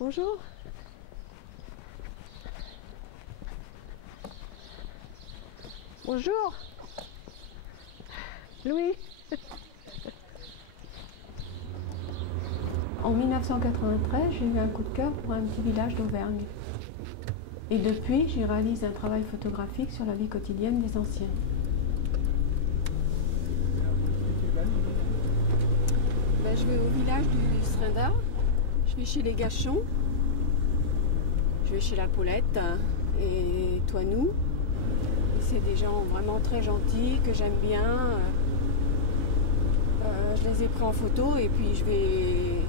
Bonjour. Bonjour. Louis. En 1993, j'ai eu un coup de cœur pour un petit village d'Auvergne. Et depuis, j'y réalise un travail photographique sur la vie quotidienne des anciens. Je vais au village du Srinda, je vais chez les Gachons, je vais chez la Paulette et Toinou. Et c'est des gens vraiment très gentils, que j'aime bien. Je les ai pris en photo et puis je vais,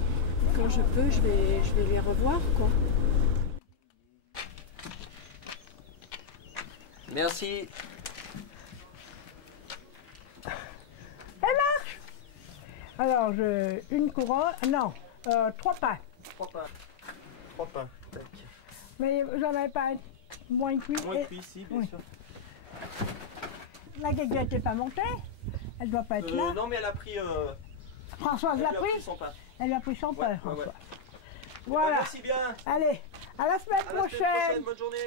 quand je peux, je vais les revoir, quoi. Merci. Elle marche. Alors, une couronne, non, 3 pains. 3 pains. 3 pains, tac. Mais j'en avais pas moins cuit. Moins cuit ici, bien sûr. La guéguette n'était pas montée. Elle doit pas être là. Non, mais elle a pris... Françoise l'a pris. son pain. Elle a pris son pain, François. Ouais. Voilà. Merci bien. Allez, à la semaine À la prochaine. semaine prochaine. Bonne journée.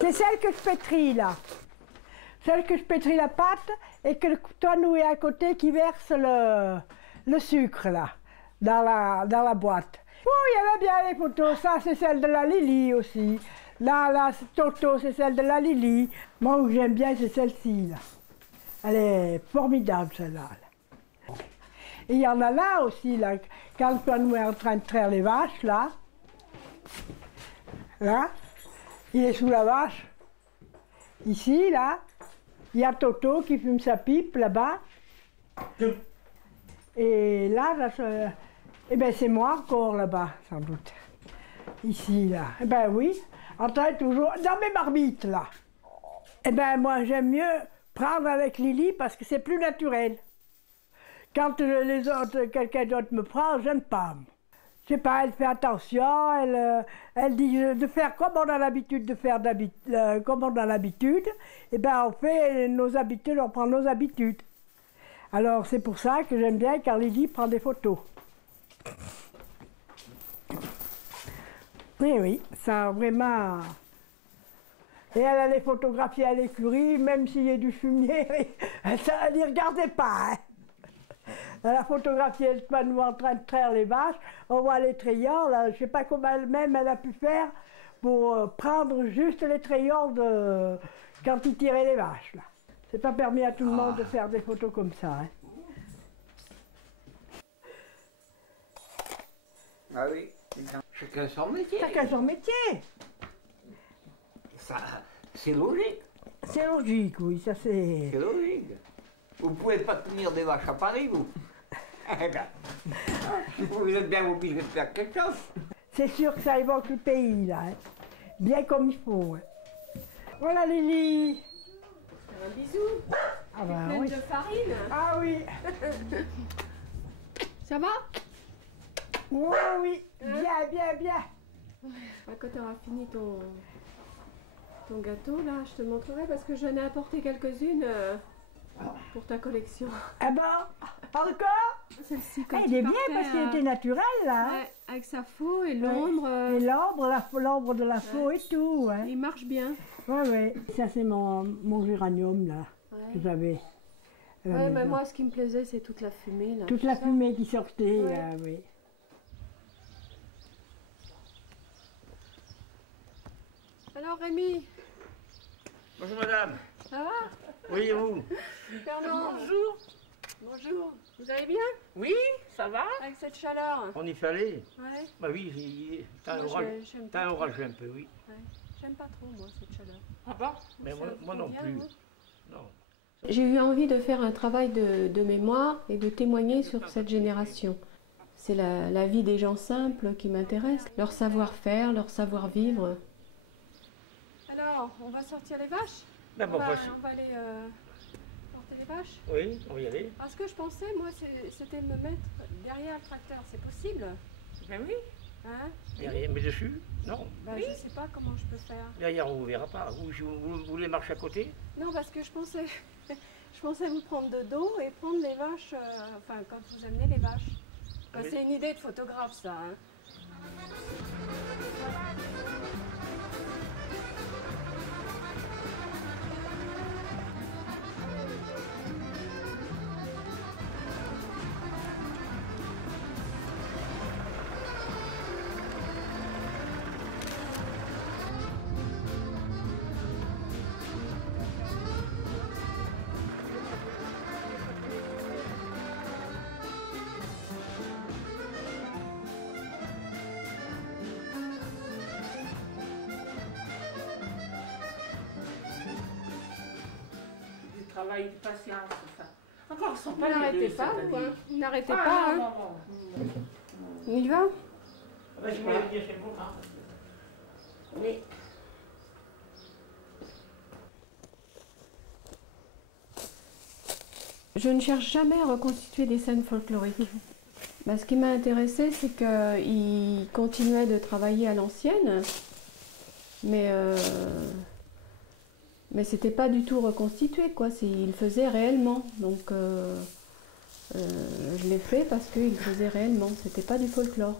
C'est celle que je pétris là. Celle que je pétris la pâte et que Toinou est à côté qui verse le sucre là, dans la boîte. Oh, il y avait bien les photos. Ça, c'est celle de la Lily aussi. Là, Toto, c'est celle de la Lily. Moi, où j'aime bien, c'est celle-ci là. Elle est formidable celle-là. Et il y en a là aussi, là, quand Toinou est en train de traire les vaches, là. Là. Il est sous la vache. Ici, là, il y a Toto qui fume sa pipe là-bas. Et là, eh ben, c'est moi encore là-bas, sans doute. Ici, là. Eh ben oui, en train toujours dans mes marmites, là. Eh ben moi, j'aime mieux prendre avec Lily parce que c'est plus naturel. Quand les autres, quelqu'un d'autre me prend, j'aime pas. Je sais pas, elle fait attention, elle dit de faire comme on a l'habitude de faire comme on a l'habitude, et ben on fait nos habitudes, on prend nos habitudes. Alors c'est pour ça que j'aime bien quand Lily prend des photos. Oui, ça vraiment... Et elle a les photographies à l'écurie, même s'il y a du fumier, ça ne regardez pas. Hein. Elle a photographié le Toinou en train de traire les vaches. On voit les trayons, là, je ne sais pas comment elle-même elle a pu faire pour prendre juste les trayons quand il tirait les vaches. Là. C'est pas permis à tout le monde de faire des photos comme ça. Hein. Ah oui, chacun son métier. Chacun son métier. Ça, c'est logique. C'est logique, oui, ça c'est... C'est logique. Vous ne pouvez pas tenir des vaches à Paris, vous. Eh ben, vous êtes bien obligé de faire quelque chose. C'est sûr que ça évoque le pays, là. Hein. Bien comme il faut. Hein. Voilà, Lily. Un bisou. Ah bah, Pleine oui. de farine. Ah oui. Ça va? Oui, oui. Bien. Quand tu auras fini ton gâteau, là, je te montrerai parce que j'en ai apporté quelques-unes pour ta collection. Ah bon? Encore? Celle-ci, quand Il est bien parce qu'il était naturel, là. Hein. Ouais, avec sa faux et l'ombre. Et l'ombre de la faux et tout. Hein. Il marche bien. Oui. Ça, c'est mon géranium, là, que j'avais. Ouais, mais moi, ce qui me plaisait, c'est toute la fumée, là. Toute la fumée qui sortait, Ouais. oui. Alors, Rémi, Bonjour madame. ça va? Oui, et vous? Fernand. Bonjour. Bonjour. Vous allez bien? Oui, ça va. Avec cette chaleur? On y fait aller. Ouais. Bah oui, t'as un Moi, orage. j'aime T'as pas un trop. orage un peu, oui. Ouais. J'aime pas trop, moi, cette chaleur. Ah bon? Mais Ça moi vous non convient, plus. vous? Non. J'ai eu envie de faire un travail de mémoire et de témoigner sur cette génération. C'est la vie des gens simples qui m'intéresse, leur savoir-faire, leur savoir-vivre. Alors, on va sortir les vaches? D'abord, voici. On va aller porter les vaches. vaches? Oui, on va y aller. Parce que je pensais, moi, c'était de me mettre derrière le tracteur. C'est possible? Ben oui. Hein? Derrière, mais dessus? Non. Ben, Oui. je sais pas comment je peux faire. Derrière, on ne vous verra pas. Vous voulez marcher à côté? Non, parce que je pensais, je pensais vous prendre de dos et prendre les vaches, enfin, quand vous amenez les vaches. Ah oui. C'est une idée de photographe, ça. Hein. Du travail, de patience, ça. Encore, ils sont Vous pas les n'arrêtez deux, pas, cette vous, année. hein? Vous n'arrêtez Ah, pas, non, hein? non, non. On y va? Ah ben, je vais venir chez vous. Hein. Oui. Je ne cherche jamais à reconstituer des scènes folkloriques. Ben, ce qui m'a intéressé, c'est qu'il continuait de travailler à l'ancienne, mais c'était pas du tout reconstitué, quoi. Il le faisait réellement. Donc, je l'ai fait parce qu'il le faisait réellement. C'était pas du folklore.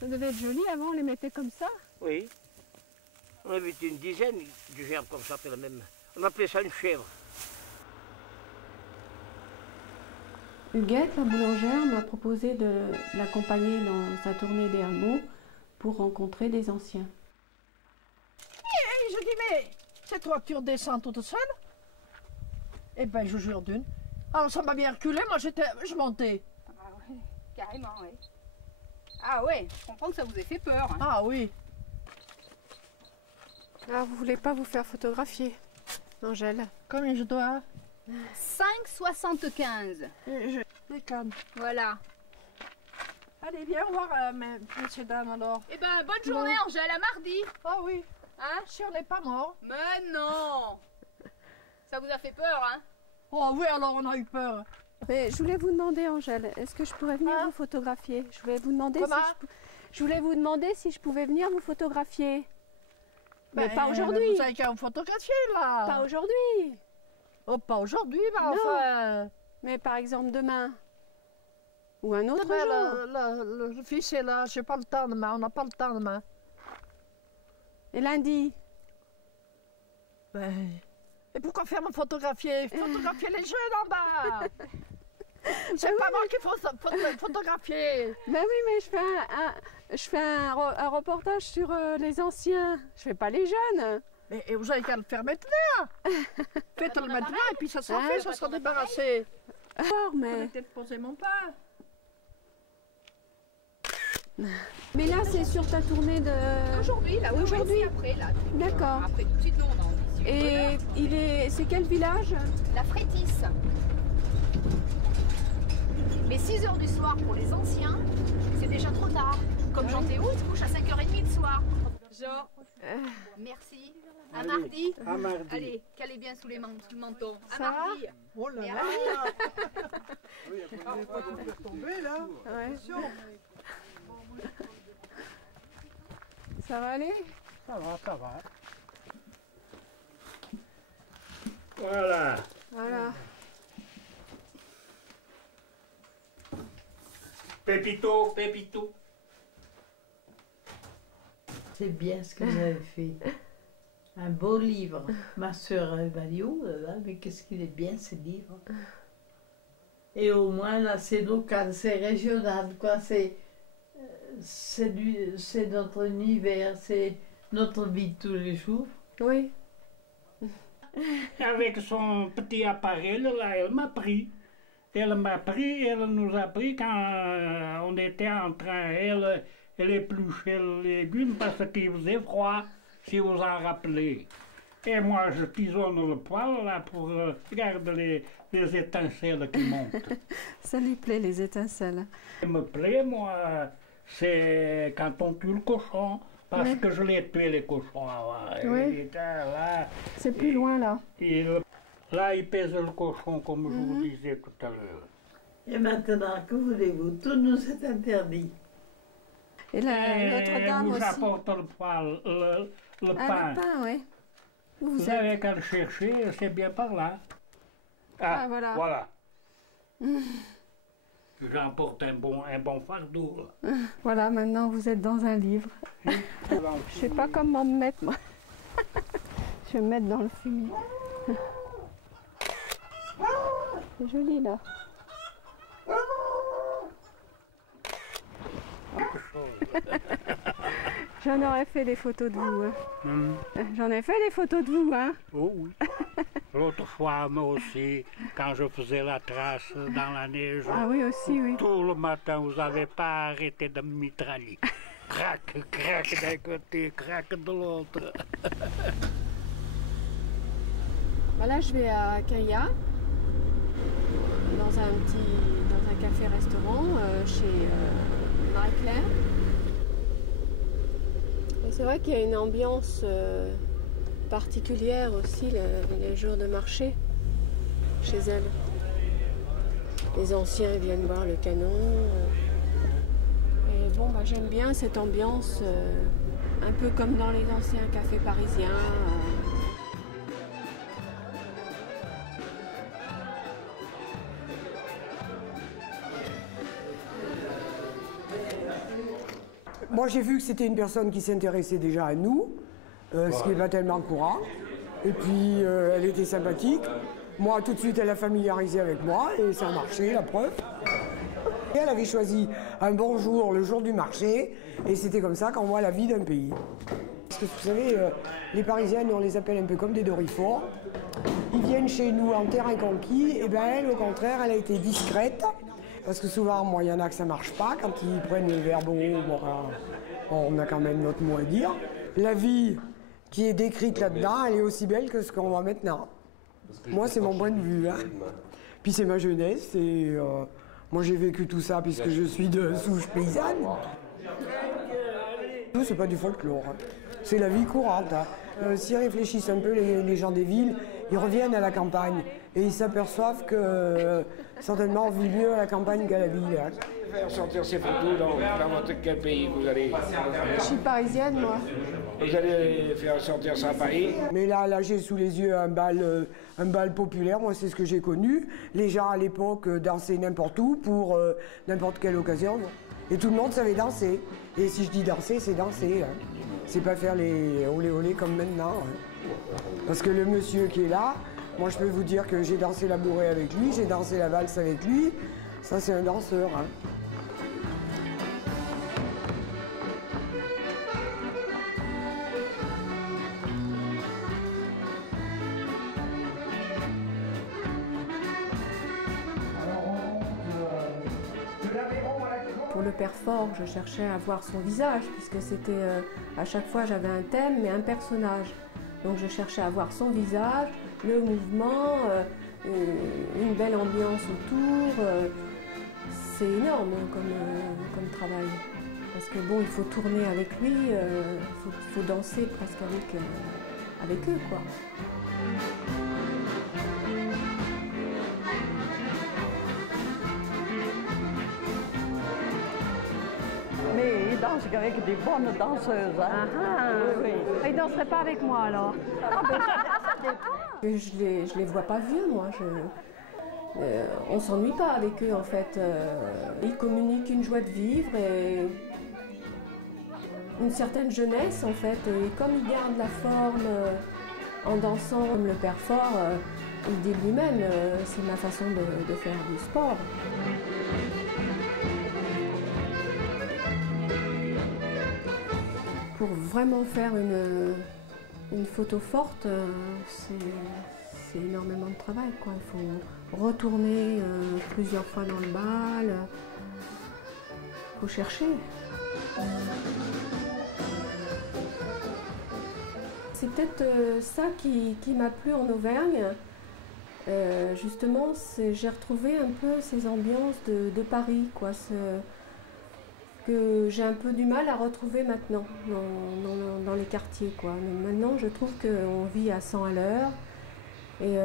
Ça devait être joli avant, on les mettait comme ça. Oui. On avait une dizaine du gerbe comme ça, c'est la même. On appelait ça une chèvre. Huguette, la boulangère, m'a proposé de l'accompagner dans sa tournée des hameaux pour rencontrer des anciens. Et je dis, mais cette voiture descend toute seule? Eh ben, je jure d'une. Alors, ça m'a bien reculé, moi, je montais. Ah ouais, carrément, oui. Ah ouais, je comprends que ça vous ait fait peur. Hein. Ah oui. Ah, vous voulez pas vous faire photographier, Angèle? Combien je dois? 5,75. Je déconne. Voilà. Allez, viens voir, messieurs, dames, alors. Eh ben, bonne journée, Angèle, à mardi. Ah oui, Hein? si on n'est pas mort. Mais non. Ça vous a fait peur, hein? Oh oui, alors on a eu peur. Mais je voulais vous demander, Angèle, est-ce que je pourrais venir Ah. vous photographier? Je voulais vous demander Comment? je voulais vous demander si je pouvais venir vous photographier. Mais Ben, pas aujourd'hui. Vous avez qu'à me photographier, là. Pas aujourd'hui. Oh, pas aujourd'hui, mais Non. enfin... Mais par exemple demain. Ou un autre Demain, jour. le fils est là, j'ai pas le temps demain, on n'a pas le temps demain. Et lundi. Ben... Et pourquoi faire me photographier? Photographier les jeunes en bas. C'est pas moi qu'il faut photographier. Ben oui, mais je fais un reportage sur les anciens. Je fais pas les jeunes. Mais et vous avez qu'à le faire maintenant. Faites-le maintenant et puis ça sera Hein? fait, ça sera débarrassé. Fort, Je vais mais... peut-être poser mon pain. Mais là, c'est sur ta tournée de... Aujourd'hui, là, oui, Aujourd'hui. oui, c'est après, là. D'accord. Après, tout de suite, nous, on est en mission. Et c'est quel village? La Frétisse. Mais 6 h du soir pour les anciens, c'est déjà trop tard. Comme Jean Théo, il se couche à 5h30 du soir. Jean, merci. À mardi. À mardi. Allez, calez bien sous le menton. À Ça va mardi. Oh là là. Ouais. Ça va aller? Ça va, ça va. Voilà. Voilà. Pépito, Pépito. C'est bien ce que vous avez fait. Un beau livre. Ma soeur elle m'a dit, oh là là, mais qu'est-ce qu'il est bien ce livre. Et au moins là, c'est local, c'est régional, quoi. C'est notre univers, c'est notre vie de tous les jours. Oui. Avec son petit appareil, là, elle m'a pris. Elle m'a pris, elle nous a pris quand on était en train, elle épluchait les légumes parce qu'il faisait froid, si vous en rappelez. Et moi, je tisonne le poêle là pour regarder les étincelles qui montent. Ça lui plaît, les étincelles. Ce qui me plaît, moi, c'est quand on tue le cochon, Parce que je l'ai tué, les cochons. Oui. Il était là. C'est plus loin là. Là, il pèse le cochon, comme je vous disais tout à l'heure. Et maintenant, que voulez-vous? Tout nous est interdit. Et Notre-Dame nous aussi. apporte le pain. Le Ah, pain. le pain, oui. Vous avez qu'à le chercher, c'est bien par là. Ah, voilà. Voilà. J'emporte un bon fardeau. Là. Voilà, maintenant vous êtes dans un livre. Je sais pas comment me mettre, moi. Je vais me mettre dans le fumier. C'est joli, là. J'en aurais fait des photos de vous. Hein. J'en ai fait des photos de vous, hein. Oh oui. L'autre fois, moi aussi, quand je faisais la trace dans la neige, Ah oui, aussi, oui. tout le matin, vous n'avez pas arrêté de me mitrailler. Crac, crac d'un côté, crac de l'autre. Là, je vais à Caya, dans un café-restaurant chez Marie-Claire. Et c'est vrai qu'il y a une ambiance particulière aussi les jours de marché chez elle. Les anciens viennent boire le canon. Et bon, j'aime bien cette ambiance, un peu comme dans les anciens cafés parisiens. Moi, j'ai vu que c'était une personne qui s'intéressait déjà à nous, ce qui n'est pas tellement courant. Et puis, elle était sympathique. Moi, tout de suite, elle a familiarisé avec moi et ça a marché, la preuve. Et elle avait choisi un bon jour, le jour du marché, et c'était comme ça qu'on voit la vie d'un pays. Parce que vous savez, les Parisiennes, on les appelle un peu comme des dorifores. Ils viennent chez nous en terrain conquis, et bien elle, au contraire, elle a été discrète. Parce que souvent, moi, il y en a que ça marche pas, quand ils prennent le verbe on a quand même notre mot à dire. La vie qui est décrite là-dedans, elle est aussi belle que ce qu'on voit maintenant. Moi, c'est mon point de vue. Hein. Puis c'est ma jeunesse, et moi j'ai vécu tout ça puisque je suis de souche paysanne. Tout, c'est pas du folklore, hein. C'est la vie courante. Hein. S'ils réfléchissent un peu, les gens des villes, ils reviennent à la campagne et ils s'aperçoivent que certainement on vit mieux à la campagne qu'à la ville. Hein. Faire sortir ces photos dans n'importe quel pays vous allez. Je suis parisienne, moi. Vous allez faire sortir ça à Paris. Mais là j'ai sous les yeux un bal populaire, moi c'est ce que j'ai connu. Les gens à l'époque dansaient n'importe où pour n'importe quelle occasion. Et tout le monde savait danser. Et si je dis danser, c'est danser. Hein. C'est pas faire les olé olé comme maintenant. Hein. Parce que le monsieur qui est là, moi je peux vous dire que j'ai dansé la bourrée avec lui, j'ai dansé la valse avec lui. Ça c'est un danseur. Hein. Pour le père Fort, je cherchais à voir son visage, puisque c'était à chaque fois j'avais un thème mais un personnage. Donc je cherchais à voir son visage, le mouvement, une belle ambiance autour. C'est énorme comme travail. Parce que bon, il faut tourner avec lui, il faut danser presque avec eux, quoi. Mais il danse qu'avec des bonnes danseuses. Hein. Oui. Il ne danserait pas avec moi alors. Je les vois pas vieux, moi. On s'ennuie pas avec eux en fait. Ils communiquent une joie de vivre et une certaine jeunesse en fait. Et comme ils gardent la forme en dansant comme le père Fort, il dit lui-même, c'est ma façon de faire du sport. Pour vraiment faire une photo forte, c'est énormément de travail, quoi. Il faut retourner plusieurs fois dans le bal, il faut chercher. C'est peut-être ça qui m'a plu en Auvergne. Justement, j'ai retrouvé un peu ces ambiances de Paris, quoi. que j'ai un peu du mal à retrouver maintenant dans les quartiers, quoi. Mais maintenant, je trouve qu'on vit à 100 à l'heure et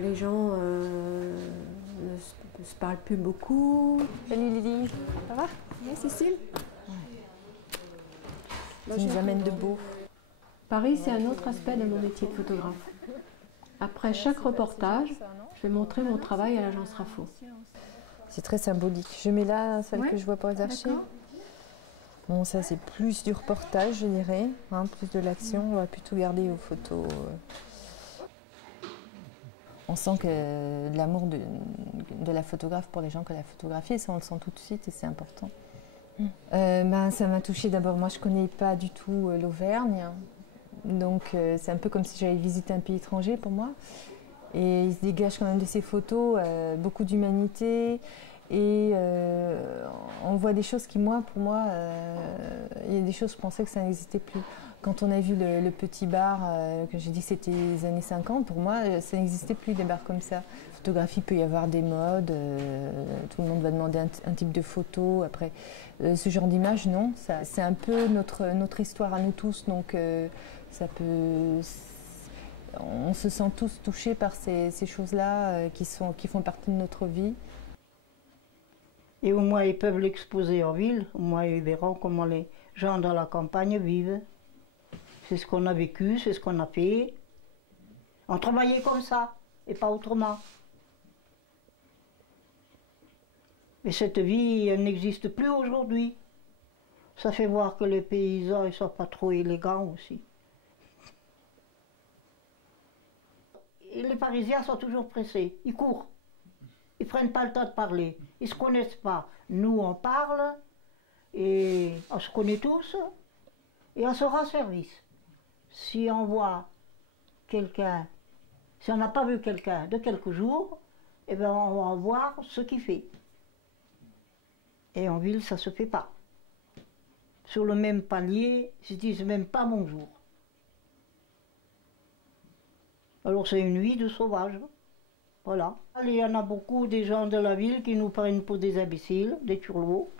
les gens ne se parlent plus beaucoup. Salut Lily, ça va? Oui, Cécile? Tu nous amènes de beau. Paris, c'est un autre aspect de mon métier de photographe. Après chaque reportage, je vais montrer mon travail à l'agence Rafo. C'est très symbolique. Je mets là celle que je vois pour les archives. Bon, ça c'est plus du reportage, je dirais, hein, plus de l'action. On va plutôt garder aux photos. On sent que l'amour de la photographe pour les gens que la photographie, ça on le sent tout de suite et c'est important. Ça m'a touchée d'abord. Moi, je ne connais pas du tout l'Auvergne. Donc, c'est un peu comme si j'allais visiter un pays étranger pour moi. Et il se dégage quand même de ces photos beaucoup d'humanité. Et on voit des choses qui, pour moi, il y a des choses, je pensais que ça n'existait plus. Quand on a vu le petit bar, que j'ai dit que c'était les années 50, pour moi, ça n'existait plus des bars comme ça. Photographie, il peut y avoir des modes, tout le monde va demander un type de photo. Après, ce genre d'image, non. C'est un peu notre histoire à nous tous, donc ça peut... On se sent tous touchés par ces choses-là qui font partie de notre vie. Et au moins, ils peuvent l'exposer en ville, au moins ils verront comment les gens dans la campagne vivent. C'est ce qu'on a vécu, c'est ce qu'on a fait. On travaillait comme ça, et pas autrement. Et cette vie, elle n'existe plus aujourd'hui. Ça fait voir que les paysans, ils sont pas trop élégants aussi. Et les Parisiens sont toujours pressés, ils courent. Ils ne prennent pas le temps de parler, ils ne se connaissent pas. Nous, on parle, et on se connaît tous, et on se rend service. Si on voit quelqu'un, si on n'a pas vu quelqu'un de quelques jours, eh bien on va voir ce qu'il fait. Et en ville, ça ne se fait pas. Sur le même palier, ils ne se disent même pas bonjour. Alors c'est une vie de sauvage. Voilà. Il y en a beaucoup des gens de la ville qui nous prennent pour des imbéciles, des turlots.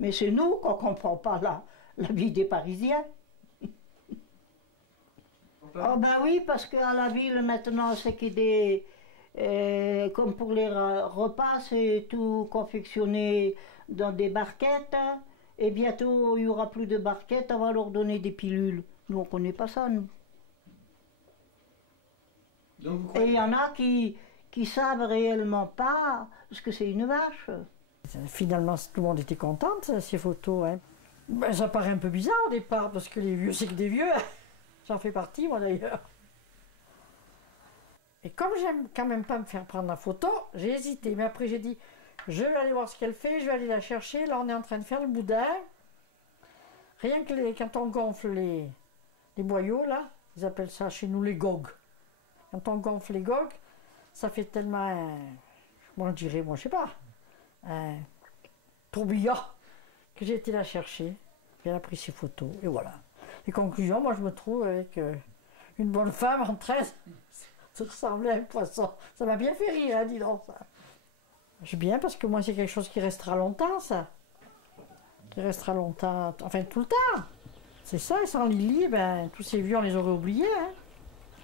Mais c'est nous qu'on ne comprend pas la vie des Parisiens. Oh ben oui, parce qu'à la ville maintenant, c'est qu'il y a comme pour les repas, c'est tout confectionné dans des barquettes. Et bientôt, il n'y aura plus de barquettes, on va leur donner des pilules. Nous, on ne connaît pas ça, nous. Et il y en a qui savent réellement pas ce que c'est une vache. Finalement, tout le monde était content de ces photos. Hein. Ben, ça paraît un peu bizarre au départ, parce que les vieux, c'est que des vieux. J'en fais partie, moi d'ailleurs. Et comme j'aime quand même pas me faire prendre la photo, j'ai hésité. Mais après, j'ai dit, je vais aller voir ce qu'elle fait, je vais aller la chercher. Là, on est en train de faire le boudin. Rien que quand on gonfle les boyaux, là, ils appellent ça chez nous les gogues. Quand on gonfle les gogues, ça fait tellement moi je dirais, moi je sais pas, un tourbillon que j'ai été la chercher. Elle a pris ses photos et voilà. Et conclusion, moi je me trouve avec une bonne femme en 13. Ça ressemblait à un poisson. Ça m'a bien fait rire, hein, dis donc ça. C'est bien parce que moi c'est quelque chose qui restera longtemps, ça. Qui restera longtemps, enfin tout le temps. C'est ça, et sans Lily, ben, tous ces vieux on les aurait oubliés. Hein.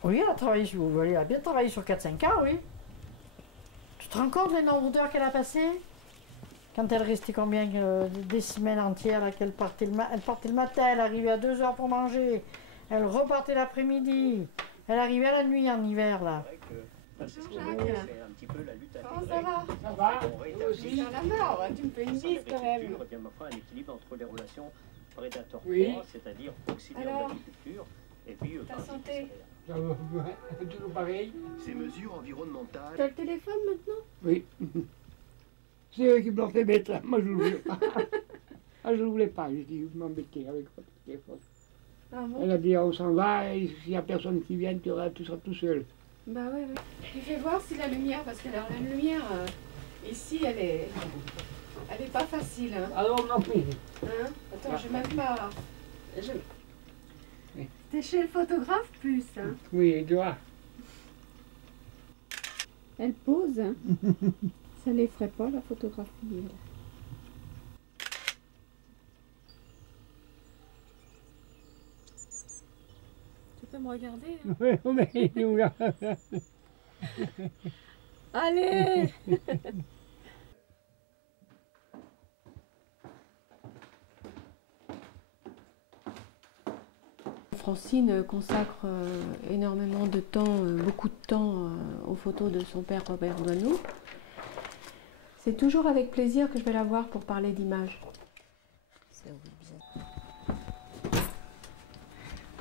Oui, elle a travaillé sur, elle a bien travaillé sur 4-5 ans, oui. Tu te rends compte le nombre d'heures qu'elle a passé? Quand elle restait combien, des semaines entières, là, qu'elle partait elle partait le matin, elle arrivait à 2 heures pour manger, elle repartait l'après-midi, elle arrivait à la nuit en hiver, là. C'est un petit peu la lutte à Comment ça va? Ça va? Aussi. La mort, tu me fais une bise quand même. Eh bien, ma foi, un équilibre entre les relations prédateur-proie, Oui. c'est-à-dire auxiliaire Alors, d'agriculture, et puis ta santé? Ça va, toujours pareil? Ces mesures environnementales. Tu as le téléphone maintenant? Oui. C'est eux qui me l'ont fait mettre là. Moi, je ne voulais pas. Ah, je ne voulais pas. J'ai dit, vous m'embêtez avec votre téléphone. Ah bon? Elle a dit, on s'en va, et s'il n'y a personne qui vient, tu seras tout seul. Bah oui, oui. Tu fais voir si la lumière, parce que la lumière, ici, elle est pas facile. Hein. Alors, non plus. Hein? Attends, je même pas... Oui. T'es chez le photographe plus, hein? Oui, et toi? Elle pose, hein? Ça l'effraie pas, la photographie, elle. à me regarder. Oui, mais il nous regarde. Allez. Francine consacre énormément de temps, beaucoup de temps aux photos de son père Robert Doisneau. C'est toujours avec plaisir que je vais la voir pour parler d'images.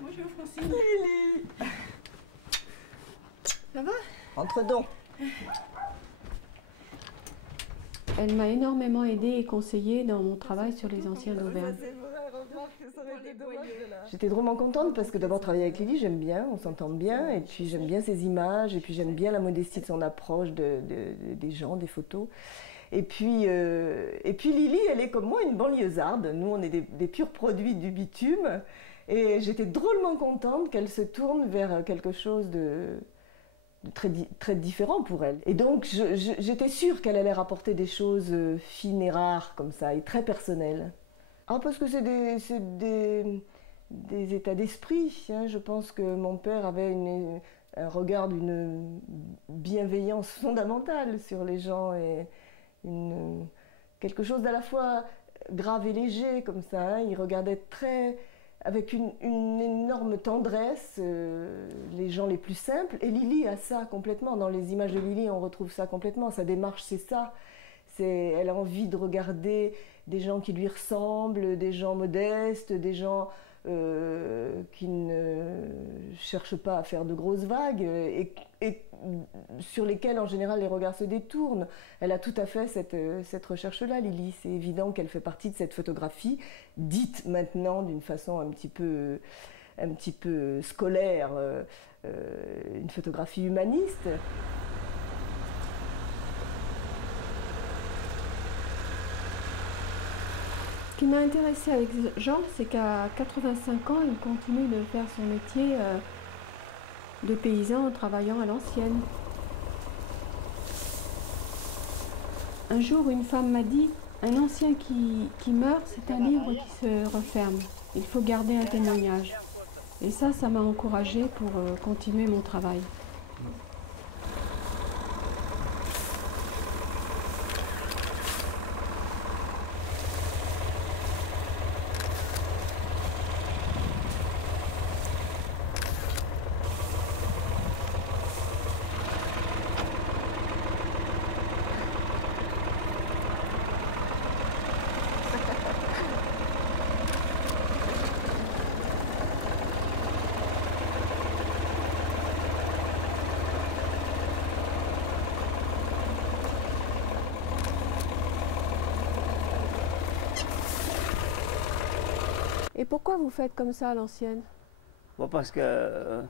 Bonjour Francine. Lily. Ça va? Entre donc. Elle m'a énormément aidée et conseillée dans mon travail sur les anciens d'Auvergne. J'étais drôlement contente parce que d'abord travailler avec Lily, j'aime bien, on s'entend bien, et puis j'aime bien ses images, et puis j'aime bien la modestie de son approche des gens, des photos. Et puis Lily, elle est comme moi une banlieusarde. Nous, on est des purs produits du bitume, et j'étais drôlement contente qu'elle se tourne vers quelque chose de très différent pour elle. Et donc j'étais sûre qu'elle allait rapporter des choses fines et rares comme ça, et très personnelles. Ah, parce que c'est des états d'esprit. Hein. Je pense que mon père avait un regard d'une bienveillance fondamentale sur les gens, et quelque chose d'à la fois grave et léger comme ça. Hein. Il regardait avec une énorme tendresse les gens les plus simples. Et Lily a ça complètement. Dans les images de Lily, on retrouve ça complètement. Sa démarche, c'est ça. Elle a envie de regarder des gens qui lui ressemblent, des gens modestes, des gens qui ne cherchent pas à faire de grosses vagues et sur lesquels en général les regards se détournent. Elle a tout à fait cette recherche-là, Lily. C'est évident qu'elle fait partie de cette photographie, dite maintenant d'une façon un petit peu scolaire, une photographie humaniste. Ce qui m'a intéressée avec Jean, c'est qu'à 85 ans, il continue de faire son métier de paysan en travaillant à l'ancienne. Un jour, une femme m'a dit « Un ancien qui meurt, c'est un livre qui se referme. Il faut garder un témoignage. » Et ça m'a encouragée pour continuer mon travail. Et pourquoi vous faites comme ça à l'ancienne? Bon, parce que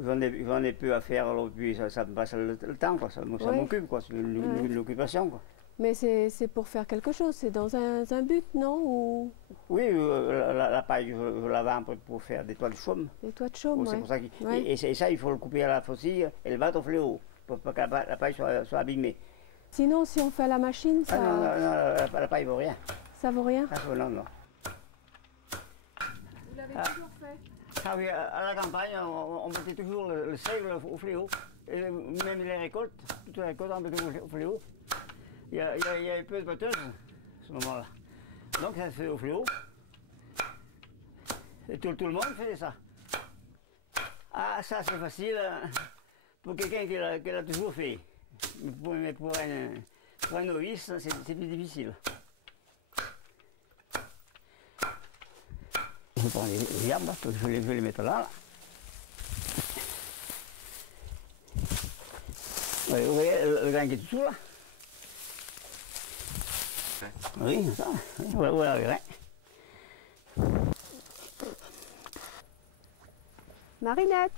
j'en ai peu à faire, alors puis ça me passe le temps, quoi. Ça m'occupe, quoi. C'est une occupation, quoi. Mais c'est pour faire quelque chose, c'est dans un but, non? Ou... Oui, la paille, je la vends pour faire des toits de chaume. Des toits de chaume, C'est pour ça et ça, il faut le couper à la faucille et le battre au fléau, pour pas que la paille soit abîmée. Sinon, si on fait à la machine, ça... Ah non, la paille vaut rien. Ça vaut rien? Ah, non. Vous l'avez toujours fait? Ah oui, à la campagne, on mettait toujours le seigle au fléau. Et même les récoltes, toutes les récoltes, on mettait au fléau. Il y avait peu de batteuses à ce moment-là. Donc ça se fait au fléau. Et tout le monde faisait ça. Ah, ça c'est facile pour quelqu'un qui l'a toujours fait. Mais pour un novice, c'est plus difficile. Je prends les herbes, je vais les mettre là. Vous voyez le grain qui est dessous là? Oui, ça, voilà le grain. Marinette!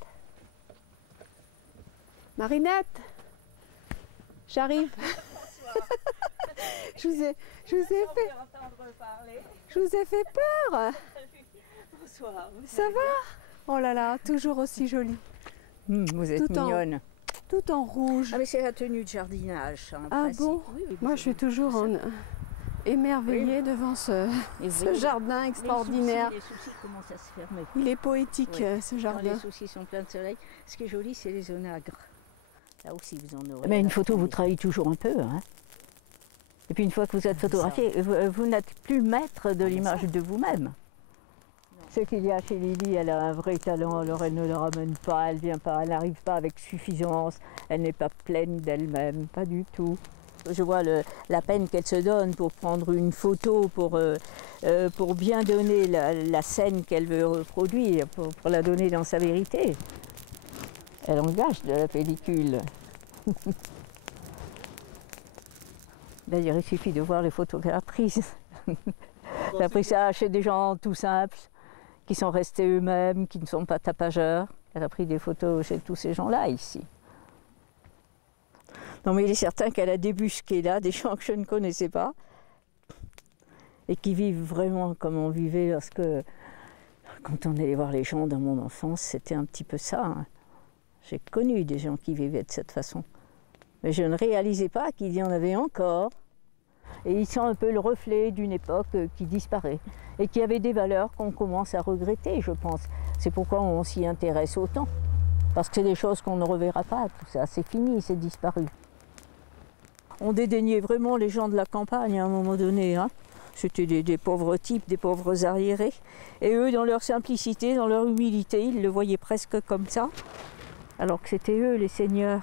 Marinette! J'arrive. Je vous ai fait peur. Bonsoir. Ça va? Oh là là, toujours aussi jolie. Vous êtes mignonne. Tout en rouge. Ah mais c'est la tenue de jardinage. Ça, ah principe. bon? Oui, moi je suis toujours émerveillée devant ce jardin extraordinaire. Les soucis commencent à se fermer. Il est poétique, ce jardin. Quand les soucis sont pleins de soleil. Ce qui est joli, c'est les onagres. Là aussi, vous en aurez. Mais une photo vous trahit toujours un peu. Hein. Et puis une fois que vous êtes photographié, vous n'êtes plus maître de l'image de vous-même. Ce qu'il y a chez Lily, elle a un vrai talent, alors elle ne le ramène pas, elle vient pas, elle n'arrive pas avec suffisance, elle n'est pas pleine d'elle-même, pas du tout. Je vois la peine qu'elle se donne pour prendre une photo, pour bien donner la scène qu'elle veut reproduire, pour la donner dans sa vérité. Elle engage de la pellicule. D'ailleurs, il suffit de voir les photos qu'elle a prises. Elle a pris ça chez des gens tout simples, qui sont restés eux-mêmes, qui ne sont pas tapageurs. Elle a pris des photos chez tous ces gens-là, ici. Non, mais il est certain qu'elle a débusqué là des gens que je ne connaissais pas et qui vivent vraiment comme on vivait lorsque, quand on allait voir les gens dans mon enfance, c'était un petit peu ça. Hein. J'ai connu des gens qui vivaient de cette façon. Mais je ne réalisais pas qu'il y en avait encore. Et ils sont un peu le reflet d'une époque qui disparaît et qui avait des valeurs qu'on commence à regretter, je pense. C'est pourquoi on s'y intéresse autant. Parce que c'est des choses qu'on ne reverra pas, tout ça, c'est fini, c'est disparu. On dédaignait vraiment les gens de la campagne à un moment donné. Hein. C'était des pauvres types, des pauvres arriérés. Et eux, dans leur simplicité, dans leur humilité, ils le voyaient presque comme ça. Alors que c'était eux les seigneurs.